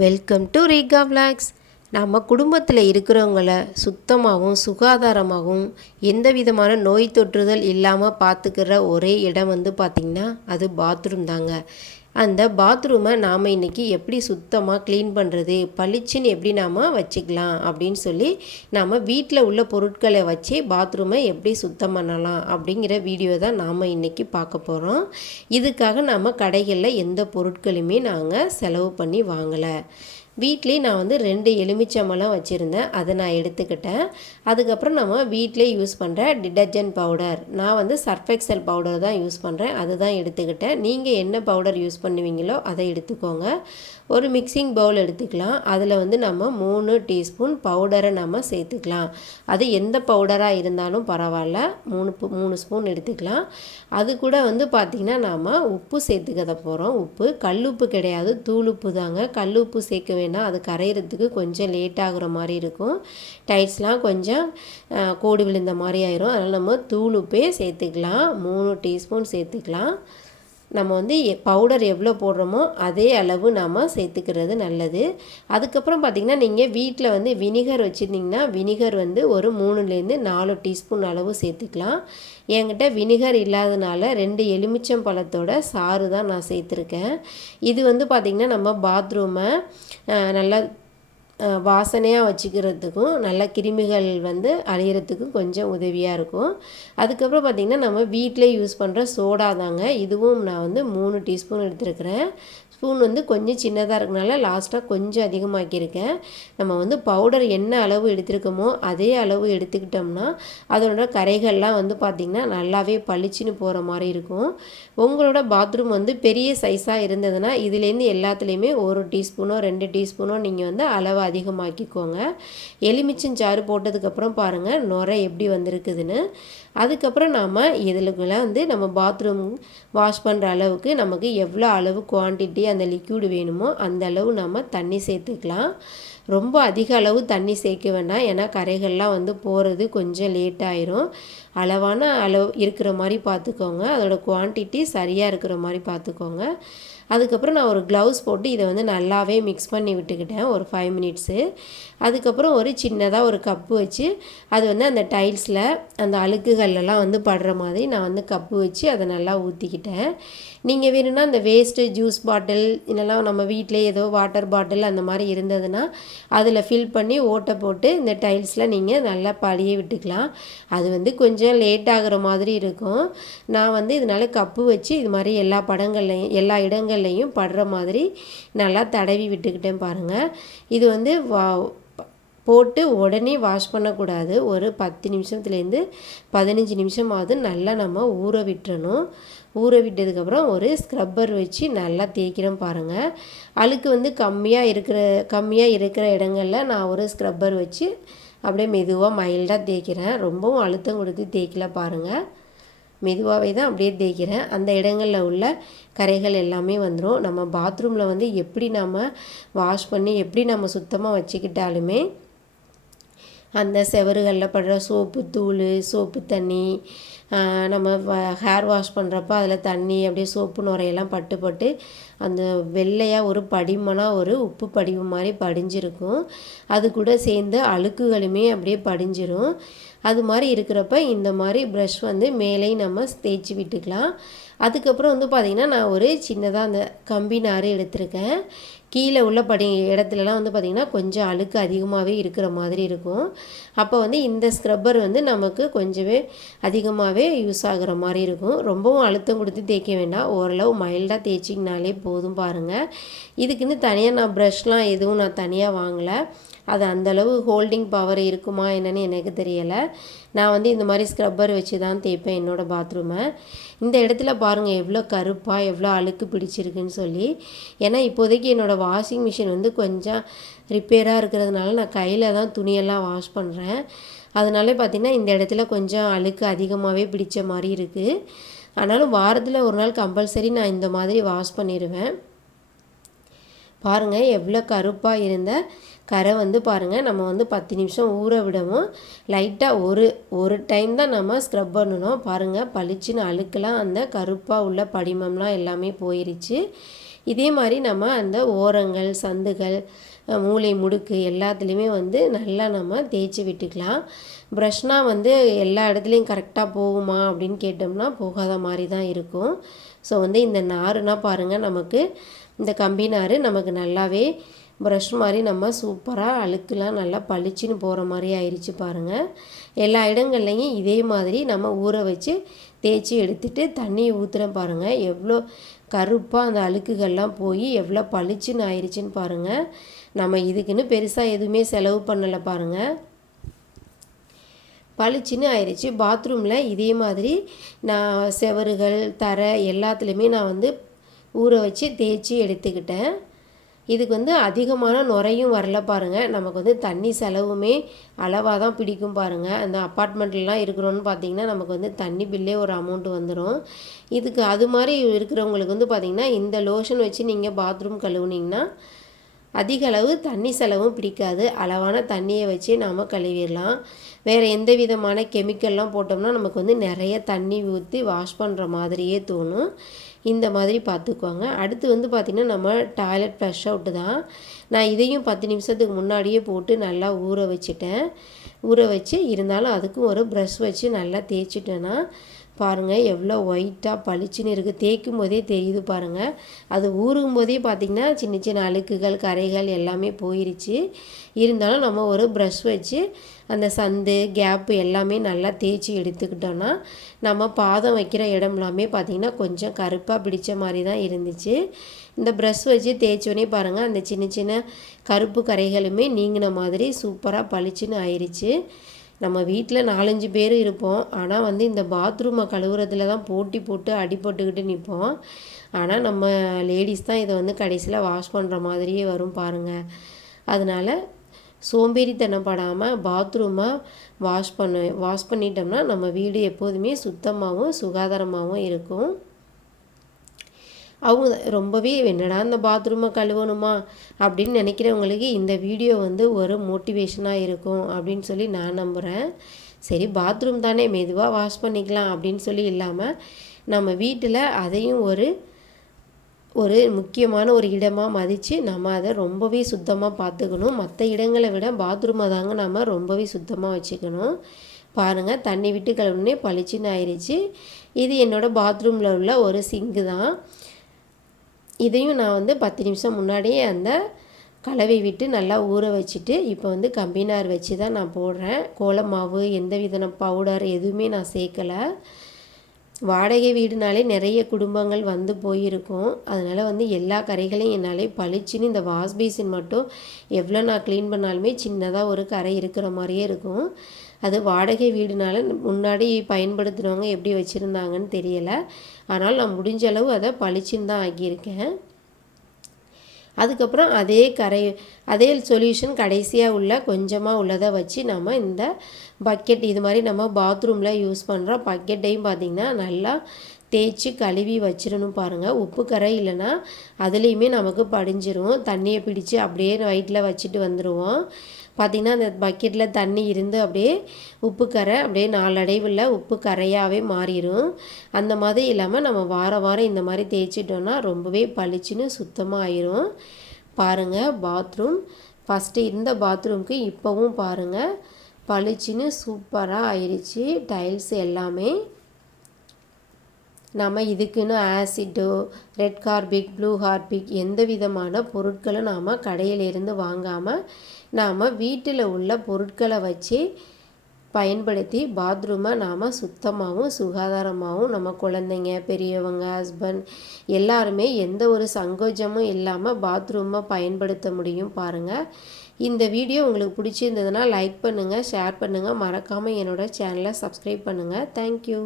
Welcome to Reeka vlogs நம்ம குடும்பத்தில் இருக்கிறவங்கள சுத்தமாகவும் சுகாதாரமாகவும் எந்த விதமான நோய் தொற்றுதல் இல்லாமல் பார்த்துக்கிற ஒரே இடம் வந்து பார்த்திங்கன்னா அது பாத்ரூம் தாங்க. அந்த பாத்ரூமை நாம் இன்றைக்கி எப்படி சுத்தமாக க்ளீன் பண்ணுறது பளிச்சுன்னு எப்படி நாம் வச்சுக்கலாம் அப்படின்னு சொல்லி நாம் வீட்டில் உள்ள பொருட்களை வச்சு பாத்ரூமை எப்படி சுத்தம் பண்ணலாம் அப்படிங்கிற வீடியோ தான் நாம் இன்றைக்கி பார்க்க போகிறோம் இதுக்காக நாம் கடைகளில் எந்த பொருட்களுமே நாங்கள் செலவு பண்ணி வாங்கலை. வீட்லேயே நான் வந்து ரெண்டு எலுமிச்சம்பழம் வச்சுருந்தேன். அதை நான் எடுத்துக்கிட்டேன். அதுக்கப்புறம் நம்ம வீட்டிலே யூஸ் பண்ணுற டிடர்ஜென்ட் பவுடர் நான் வந்து சர்ஃபெக்சல் பவுடர் தான் யூஸ் பண்ணுறேன் அதை தான் எடுத்துக்கிட்டேன். நீங்கள் என்ன பவுடர் யூஸ் பண்ணுவீங்களோ அதை எடுத்துக்கோங்க. ஒரு மிக்சிங் பவுல் எடுத்துக்கலாம். அதில் வந்து நம்ம மூணு டீஸ்பூன் பவுடரை நம்ம சேர்த்துக்கலாம். அது எந்த பவுடராக இருந்தாலும் பரவாயில்ல. மூணு பு- மூணு ஸ்பூன் எடுத்துக்கலாம். அது கூட வந்து பார்த்திங்கன்னா நாம் உப்பு சேர்த்துக்கத போகிறோம் உப்பு கல்லுப்பு கிடையாது. தூளுப்பு தாங்க. கல்லுப்பு சேர்க்க வேண்டாம் அது கரையிறதுக்கு கொஞ்சம் லேட் ஆகுற மாதிரி இருக்கும். டைட்ஸ்லாம் கொஞ்சம் கோடு விழுந்த மாதிரி ஆயிரும். அதனால் நம்ம தூள் உப்பே சேர்த்துக்கலாம். மூணு டீஸ்பூன் சேர்த்துக்கலாம். நம்ம வந்து பவுடர் எவ்வளோ போடுறோமோ அதே அளவு நாம் சேர்த்துக்கிறது நல்லது. அதுக்கப்புறம் பார்த்திங்கன்னா நீங்கள் வீட்டில் வந்து வினிகர் வச்சுருந்தீங்கன்னா வினிகர் வந்து ஒரு மூணுலேருந்து நாலு டீஸ்பூன் அளவு சேர்த்துக்கலாம். என்கிட்ட வினிகர் இல்லாதனால ரெண்டு எலுமிச்சம் பழத்தோட சாறு தான் நான் சேர்த்துருக்கேன். இது வந்து பார்த்திங்கன்னா நம்ம பாத்ரூமை நல்லா வாசனையாக வச்சுக்கிறதுக்கும் நல்ல கிருமிகள் வந்து அழியறதுக்கும் கொஞ்சம் உதவியாக இருக்கும். அதுக்கப்புறம் பார்த்திங்கன்னா நம்ம வீட்டிலே யூஸ் பண்ணுற சோடா தாங்க. இதுவும் நான் வந்து மூணு டீஸ்பூன் எடுத்துருக்கிறேன். ஸ்பூன் வந்து கொஞ்சம் சின்னதாக இருக்கனால லாஸ்ட்டாக கொஞ்சம் அதிகமாக்கியிருக்கேன். நம்ம வந்து பவுடர் என்ன அளவு எடுத்திருக்கோமோ அதே அளவு எடுத்துக்கிட்டோம்னா அதனோட கரைகள்லாம் வந்து பார்த்திங்கன்னா நல்லாவே பளிச்சுன்னு போகிற மாதிரி இருக்கும். உங்களோட பாத்ரூம் வந்து பெரிய சைஸாக இருந்ததுன்னா இதுலேருந்து எல்லாத்துலேயுமே ஒரு டீஸ்பூனோ ரெண்டு டீஸ்பூனோ நீங்கள் வந்து அளவு அதிகமாக்கிக்கோங்க. எலுமிச்சஞ்சாறு போட்டதுக்கப்புறம் பாருங்கள் நுரை எப்படி வந்திருக்குதுன்னு. அதுக்கப்புறம் நாம் இதில் வந்து நம்ம பாத்ரூம் வாஷ் பண்ணுற அளவுக்கு நமக்கு எவ்வளோ அளவு குவான்டிட்டி அந்த லிக்யூடு வேணுமோ அந்த அளவு நம்ம தண்ணி சேர்த்துக்கலாம். ரொம்ப அதிக அளவு தண்ணி சேர்க்க வேண்டாம். ஏன்னா கரைகள்லாம் வந்து போகிறது கொஞ்சம் லேட் ஆயிரும். அளவான அளவு இருக்கிற மாதிரி பார்த்துக்கோங்க. அதோட குவான்டிட்டி சரியாக இருக்கிற மாதிரி பார்த்துக்கோங்க. அதுக்கப்புறம் நான் ஒரு க்ளவுஸ் போட்டு இதை வந்து நல்லாவே மிக்ஸ் பண்ணி விட்டுக்கிட்டேன் ஒரு ஃபைவ் மினிட்ஸு அதுக்கப்புறம் ஒரு சின்னதாக ஒரு கப்பு வச்சு அது வந்து அந்த டைல்ஸில் அந்த அழுக்குகள்லாம் வந்து படுற மாதிரி நான் வந்து கப்பு வச்சு அதை நல்லா ஊற்றிக்கிட்டேன் நீங்கள் வேணும்னா அந்த வேஸ்ட்டு ஜூஸ் பாட்டில் இதெல்லாம் நம்ம வீட்டிலே ஏதோ வாட்டர் பாட்டில் அந்த மாதிரி இருந்ததுன்னா அதில் ஃபில் பண்ணி ஓட்டை போட்டு இந்த டைல்ஸில் நீங்கள் நல்லா பழிய விட்டுக்கலாம். அது வந்து கொஞ்சம் லேட் ஆகிற மாதிரி இருக்கும். நான் வந்து இதனால கப்பு வச்சு இது மாதிரி எல்லா படங்கள்லையும் எல்லா இடங்கள்லையும் படுற மாதிரி நல்லா தடவி விட்டுக்கிட்டேன் பாருங்கள் இது வந்து வா போட்டு உடனே வாஷ் பண்ணக்கூடாது. ஒரு பத்து நிமிஷத்துலேருந்து பதினஞ்சு நிமிஷமாவது நல்லா நம்ம ஊற விட்டுறணும். ஊற விட்டதுக்கப்புறம் ஒரு ஸ்க்ரப்பர் வச்சு நல்லா தேய்க்கிறோம் பாருங்கள் அழுக்கு வந்து கம்மியாக இருக்கிற கம்மியாக இருக்கிற இடங்களில் நான் ஒரு ஸ்க்ரப்பர் வச்சு அப்படியே மெதுவாக மைல்டாக தேய்க்கிறேன். ரொம்பவும் அழுத்தம் கொடுத்து தேய்க்கல பாருங்கள் மெதுவாகவே தான் அப்படியே தேய்க்கிறேன். அந்த இடங்களில் உள்ள கரைகள் எல்லாமே வந்துடும் நம்ம பாத்ரூமில் வந்து எப்படி நம்ம வாஷ் பண்ணி எப்படி நம்ம சுத்தமாக வச்சுக்கிட்டாலுமே அந்த செவறுகளில் படுற சோப்பு தூள் சோப்பு தண்ணி நம்ம ஹேர் வாஷ் பண்ணுறப்ப அதில் தண்ணி அப்படியே சோப்பு நுரையெல்லாம் பட்டு பட்டு அந்த வெள்ளையாக ஒரு படிமனாக ஒரு உப்பு படிவு மாதிரி படிஞ்சிருக்கும். அது கூட சேர்ந்து அழுக்குகளுமே அப்படியே படிஞ்சிரும். அது மாதிரி இருக்கிறப்ப இந்த மாதிரி ப்ரஷ் வந்து மேலேயும் நம்ம தேய்ச்சி விட்டுக்கலாம். அதுக்கப்புறம் வந்து பார்த்திங்கன்னா நான் ஒரு சின்னதாக அந்த கம்பி நார் எடுத்திருக்கேன். கீழே உள்ள படி இடத்துலலாம் வந்து பார்த்திங்கன்னா கொஞ்சம் அழுக்கு அதிகமாகவே இருக்கிற மாதிரி இருக்கும். அப்போ வந்து இந்த ஸ்க்ரப்பர் வந்து நமக்கு கொஞ்சமே அதிகமாகவே யூஸ் ஆகுற மாதிரி இருக்கும். ரொம்பவும் அழுத்தம் கொடுத்து தேய்க்க வேண்டாம். ஓரளவு மைல்டாக தேய்ச்சிங்கனாலே போதும் பாருங்கள் இதுக்குன்னு தனியாக நான் ப்ரஷ்லாம் எதுவும் நான் தனியாக வாங்கலை. அது அந்தளவு ஹோல்டிங் பவர் இருக்குமா என்னன்னு எனக்கு தெரியலை. நான் வந்து இந்த மாதிரி ஸ்க்ரப்பர் வச்சு தான் தேய்ப்பேன் என்னோடய பாத்ரூமை இந்த இடத்துல பாருங்கள் எவ்வளோ கருப்பாக எவ்வளோ அழுக்கு பிடிச்சிருக்குன்னு சொல்லி. ஏன்னா இப்போதைக்கு என்னோடய வாஷிங் மிஷின் வந்து கொஞ்சம் ரிப்பேராக இருக்கிறதுனால நான் கையில் தான் துணியெல்லாம் வாஷ் பண்ணுறேன் அதனால பார்த்திங்கன்னா இந்த இடத்துல கொஞ்சம் அழுக்கு அதிகமாகவே பிடிச்ச மாதிரி இருக்குது ஆனாலும் வாரத்தில் ஒரு நாள் கம்பல்சரி நான் இந்த மாதிரி வாஷ் பண்ணிடுவேன் பாருங்கள் எவ்வளோ கருப்பாக இருந்த கரை வந்து பாருங்கள் நம்ம வந்து பத்து நிமிஷம் ஊற விடவும் லைட்டாக ஒரு ஒரு டைம் தான் நம்ம ஸ்க்ரப் பண்ணணும். பாருங்கள் பளிச்சுன்னு அழுக்கெலாம் அந்த கருப்பாக உள்ள படிமம்லாம் எல்லாமே போயிருச்சு. இதே மாதிரி நம்ம அந்த ஓரங்கள் சந்துகள் மூளை முடுக்கு எல்லாத்துலேயுமே வந்து நல்லா நம்ம தேய்ச்சி விட்டுக்கலாம். ப்ரஷ்னால் வந்து எல்லா இடத்துலையும் கரெக்டாக போகுமா அப்படின்னு கேட்டோம்னா போகாத மாதிரி தான் இருக்கும். ஸோ வந்து இந்த நாருனா பாருங்கள் நமக்கு இந்த கம்பி நார் நமக்கு நல்லாவே ப்ரஷ் மாதிரி நம்ம சூப்பராக அழுக்குலாம் நல்லா பளிச்சுன்னு போகிற மாதிரி ஆயிடுச்சு பாருங்கள் எல்லா இடங்கள்லையும் இதே மாதிரி நம்ம ஊற வச்சு தேய்ச்சி எடுத்துகிட்டு தண்ணியை ஊற்றுறேன் பாருங்கள் எவ்வளோ கருப்பாக அந்த அழுக்குகள்லாம் போய் எவ்வளோ பளிச்சுன்னு ஆயிடுச்சுன்னு பாருங்கள் நம்ம இதுக்குன்னு பெருசாக எதுவுமே செலவு பண்ணலை பாருங்கள் பளிச்சுன்னு ஆயிடுச்சு பாத்ரூமில் இதே மாதிரி நான் செவறுகள் தரை எல்லாத்துலேயுமே நான் வந்து ஊற வச்சு தேய்ச்சி எடுத்துக்கிட்டேன். இதுக்கு வந்து அதிகமான நுரையும் வரல பாருங்கள் நமக்கு வந்து தண்ணி செலவுமே அளவாக தான் பிடிக்கும் பாருங்கள் அந்த அப்பார்ட்மெண்ட்லாம் இருக்கிறோன்னு பார்த்தீங்கன்னா நமக்கு வந்து தண்ணி பில்லே ஒரு அமௌண்ட்டு வந்துடும் இதுக்கு அது மாதிரி இருக்கிறவங்களுக்கு வந்து பார்த்திங்கன்னா இந்த லோஷன் வச்சு நீங்கள் பாத்ரூம் கழுவுனீங்கன்னா அதிக அளவு தண்ணி செலவும் பிடிக்காது. அளவான தண்ணியை வச்சு நாம் கழுவிடலாம். வேறு எந்த விதமான கெமிக்கல்லாம் போட்டோம்னா நமக்கு வந்து நிறைய தண்ணி ஊற்றி வாஷ் பண்ணுற மாதிரியே தோணும். இந்த மாதிரி பார்த்துக்குவாங்க அடுத்து வந்து பார்த்திங்கன்னா நம்ம டாய்லெட் ஃப்ளஷ் அவுட்டு தான். நான் இதையும் பத்து நிமிஷத்துக்கு முன்னாடியே போட்டு நல்லா ஊற வச்சுட்டேன். ஊற வச்சு இருந்தாலும் அதுக்கும் ஒரு ப்ரஷ் வச்சு நல்லா தேய்ச்சிட்டேன்னா பாருங்கள் எவ்வளோ ஒயிட்டாக பளிச்சுன்னு இருக்குது தேய்க்கும் போதே தெரியுது பாருங்கள் அது ஊறும் போதே பார்த்திங்கன்னா சின்ன சின்ன அழுக்குகள் கரைகள் எல்லாமே போயிருச்சு. இருந்தாலும் நம்ம ஒரு ப்ரஷ் வச்சு அந்த சந்து கேப்பு எல்லாமே நல்லா தேய்ச்சி எடுத்துக்கிட்டோன்னா நம்ம பாதம் வைக்கிற இடம் எல்லாமே பார்த்திங்கன்னா கொஞ்சம் கருப்பாக பிடிச்ச மாதிரி தான் இருந்துச்சு. இந்த ப்ரஷ் வச்சு தேய்ச்சோன்னே பாருங்கள் அந்த சின்ன சின்ன கருப்பு கரைகளுமே நீங்கின மாதிரி சூப்பராக பளிச்சுன்னு ஆயிடுச்சு நம்ம வீட்டில் நாலஞ்சு பேர் இருப்போம். ஆனால் வந்து இந்த பாத்ரூமை கழுவுறதுல தான் போட்டி போட்டு அடிபட்டுக்கிட்டு நிற்போம் ஆனால் நம்ம லேடிஸ் தான் இதை வந்து கடைசியில் வாஷ் பண்ணுற மாதிரியே வரும் பாருங்கள் அதனால் சோம்பேறித்தனம் படாமல் பாத்ரூமை வாஷ் பண்ண வாஷ் பண்ணிட்டோம்னா நம்ம வீடு எப்போதுமே சுத்தமாகவும் சுகாதாரமாகவும் இருக்கும். அவங்க ரொம்பவே என்னடா இந்த பாத்ரூமை கழுவணுமா அப்படின்னு நினைக்கிறவங்களுக்கு இந்த வீடியோ வந்து ஒரு மோட்டிவேஷனாக இருக்கும் அப்படின்னு சொல்லி நான் நம்புகிறேன் சரி பாத்ரூம் தானே மெதுவாக வாஷ் பண்ணிக்கலாம் அப்படின்னு சொல்லி இல்லாமல் நம்ம வீட்டில் அதையும் ஒரு ஒரு முக்கியமான ஒரு இடமாக மதித்து நம்ம அதை ரொம்பவே சுத்தமாக பார்த்துக்கணும். மற்ற இடங்களை விட பாத்ரூமை தாங்க நம்ம ரொம்பவே சுத்தமாக வச்சுக்கணும். பாருங்கள் தண்ணி விட்டு கழுவுனே பளிச்சுன்னு ஆயிடுச்சு இது என்னோடய பாத்ரூமில் உள்ள ஒரு சிங்கு தான். இதையும் நான் வந்து பத்து நிமிஷம் முன்னாடியே அந்த கலவை விட்டு நல்லா ஊற வச்சுட்டு இப்போ வந்து கம்பினார் வச்சு தான் நான் போடுறேன். கோலம் மாவு எந்த விதமான பவுடர் எதுவுமே நான் சேர்க்கலை. வாடகை வீடுனாலே நிறைய குடும்பங்கள் வந்து போயிருக்கும். அதனால் வந்து எல்லா கரைகளையும் என்னாலே பளிச்சுன்னு இந்த வாஷ் பேசின் மட்டும் எவ்வளோ நான் க்ளீன் பண்ணாலுமே சின்னதாக ஒரு கரை இருக்கிற மாதிரியே இருக்கும். அது வாடகை வீடுனால முன்னாடி பயன்படுத்தினவங்க எப்படி வச்சுருந்தாங்கன்னு தெரியலை. ஆனால் நான் முடிஞ்ச அளவு அதை பளிச்சுன்னு தான் ஆக்கியிருக்கேன். அதுக்கப்புறம் அதே கரை அதே சொல்யூஷன் கடைசியாக உள்ள கொஞ்சமாக உள்ளதை வச்சு நம்ம இந்த பக்கெட் இது மாதிரி நம்ம பாத்ரூமில் யூஸ் பண்ணுறோம் பக்கெட்டையும் பார்த்திங்கன்னா நல்லா தேய்ச்சி கழுவி வச்சிடணும் பாருங்கள் உப்பு கரை இல்லைன்னா அதுலேயுமே நமக்கு படிஞ்சிரும். தண்ணியை பிடிச்சி அப்படியே வயிற்றில் வச்சுட்டு வந்துடுவோம் பார்த்திங்கன்னா அந்த பக்கெட்டில் தண்ணி இருந்து அப்படியே உப்பு கரை அப்படியே நாளடைவில் உப்பு கரையாகவே மாறிடும் அந்த மாதிரி இல்லாமல் நம்ம வாரம் வாரம் இந்த மாதிரி தேய்ச்சிட்டோன்னா ரொம்பவே பளிச்சுன்னு சுத்தமாக ஆயிரும். பாருங்கள் பாத்ரூம் ஃபஸ்ட்டு இருந்த பாத்ரூம்க்கு இப்போவும் பாருங்கள் பளிச்சுன்னு சூப்பராக ஆயிடுச்சு. டைல்ஸ் எல்லாமே. நம்ம இதுக்குன்னு ஆசிட்டோ ரெட் கார்பிக் ப்ளூ ஹார்பிக் எந்த விதமான பொருட்களும் நாம் கடையிலிருந்து வாங்காமல் நாம் வீட்டில் உள்ள பொருட்களை வச்சு பயன்படுத்தி பாத்ரூமை நாம் சுத்தமாகவும் சுகாதாரமாகவும் நம்ம குழந்தைங்க பெரியவங்க ஹஸ்பண்ட் எல்லாருமே எந்த ஒரு சங்கோஜமும் இல்லாமல் பாத்ரூமை பயன்படுத்த முடியும் பாருங்கள் இந்த வீடியோ உங்களுக்கு பிடிச்சிருந்ததுன்னா லைக் பண்ணுங்கள் ஷேர் பண்ணுங்கள் மறக்காமல் என்னோடய சேனலை சப்ஸ்கிரைப் பண்ணுங்கள் தேங்க்யூ